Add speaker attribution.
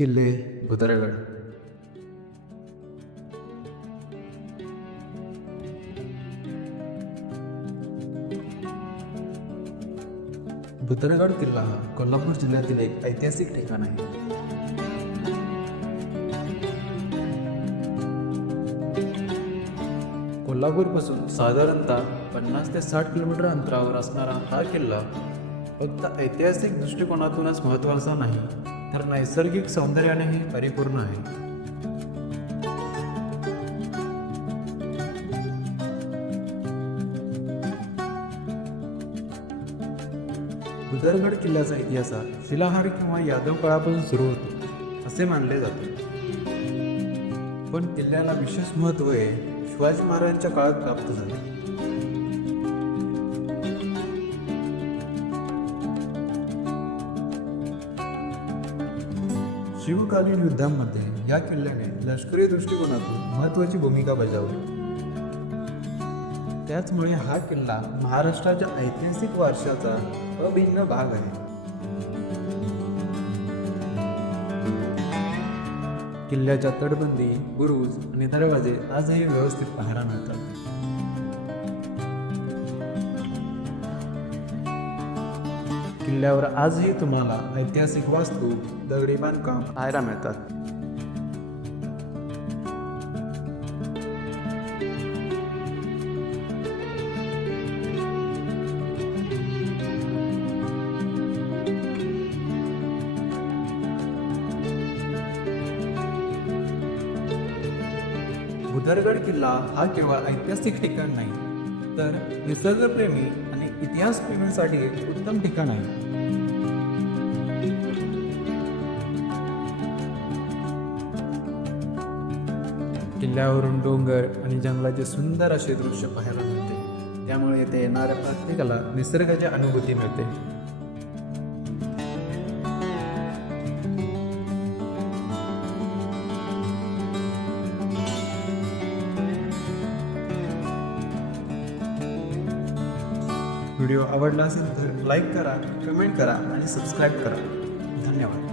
Speaker 1: किल्ले भुदरगड भुदरगड किल्ला हा कोल्हापूर जिल्ह्यातील एक ऐतिहासिक ठिकाण आहे. कोल्हापूरपासून साधारणतः पन्नास ते साठ किलोमीटर अंतरावर असणारा हा किल्ला फक्त ऐतिहासिक दृष्टिकोनातूनच महत्त्वाचा नाही. तर नैसर्गिक सौंदर्यानेही परिपूर्ण आहे. उदरगड किल्ल्याचा इतिहास हा शिलाहार किंवा यादव काळापासून सुरू होतो असे मानले जाते. पण किल्ल्याला विशेष महत्त्व हे शिवाजी महाराजांच्या काळात प्राप्त झाले. शिवकालीन युद्धांमध्ये या किल्ल्याने लष्करी दृष्टिकोनातून महत्त्वाची भूमिका बजावली. त्याचमुळे हा किल्ला महाराष्ट्राच्या ऐतिहासिक वारशाचा अभिन्न भाग आहे. किल्ल्याच्या तटबंदी बुरुज आणि दरवाजे आजही व्यवस्थित पाहायला मिळतात. किल्ल्यावर आजही तुम्हाला ऐतिहासिक वास्तू दगडी बांधकाम पाहायला मिळतात. भुदरगड किल्ला हा केवळ ऐतिहासिक ठिकाण नाही तर निसर्गप्रेमी इतिहास इतिहासप्रेमींसाठी एक उत्तम ठिकाण आहे. किल्ल्यावरून डोंगर आणि जंगलाचे सुंदर असे दृश्य पाहायला मिळते. त्यामुळे येथे येणाऱ्या प्रत्येकाला निसर्गाची अनुभूती मिळते. व्हिडिओ आवडला असेल तर लाईक करा कमेंट करा आणि सबस्क्राईब करा. धन्यवाद.